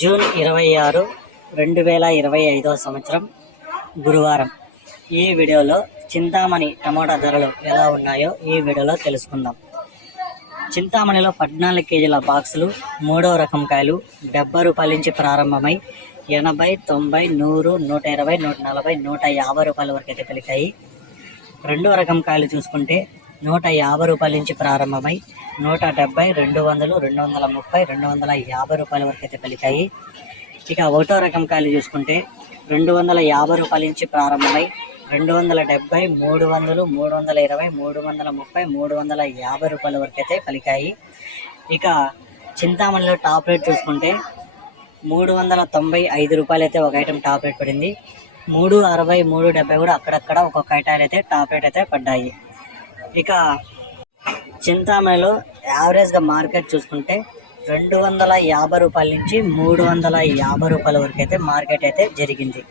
June 26, 2025 సంవత్సరం గురువారం. ఈ వీడియోలో చింతామణి టమోటా ధరలు ఎలా ఉన్నాయో ఈ వీడియోలో తెలుసుకుందాం. చింతామణిలో 14 కేజీల బాక్సులు 3వ రకం కాయలు 70 రూపాయల నుంచి ప్రారంభమై 80, 90, 100, 120, 140, 150 రూపాయల వరకు అయితే పలికాయి. 2వ రకం కాయలు చూసుకుంటే 150 రూపాయల నుంచి ప్రారంభమై 170, 200, 230, 250 రూపాయల వరకు అయితే పలికాయి. ఇక 1వ రకం కాయలు చూసుకుంటే 250 రూపాయల నుంచి ప్రారంభమై 270, 300, 320, 330, 350 రూపాయల వరకు అయితే పలికాయి. ఇక చింతామణిలో టాప్ రేట్ చూసుకుంటే 395 రూపాయలు అయితే ఒక ఐటెం టాప్ రేట్ పడింది. 360, 370 కూడా అక్కడక్కడ ఒక్కొక్క ఐటాలు అయితే టాప్ రేట్ అయితే పడ్డాయి. ఇక చింతామణిలో యావరేజ్గా మార్కెట్ చూసుకుంటే 250 రూపాయల నుంచి 350 రూపాయల వరకు అయితే మార్కెట్ అయితే జరిగింది.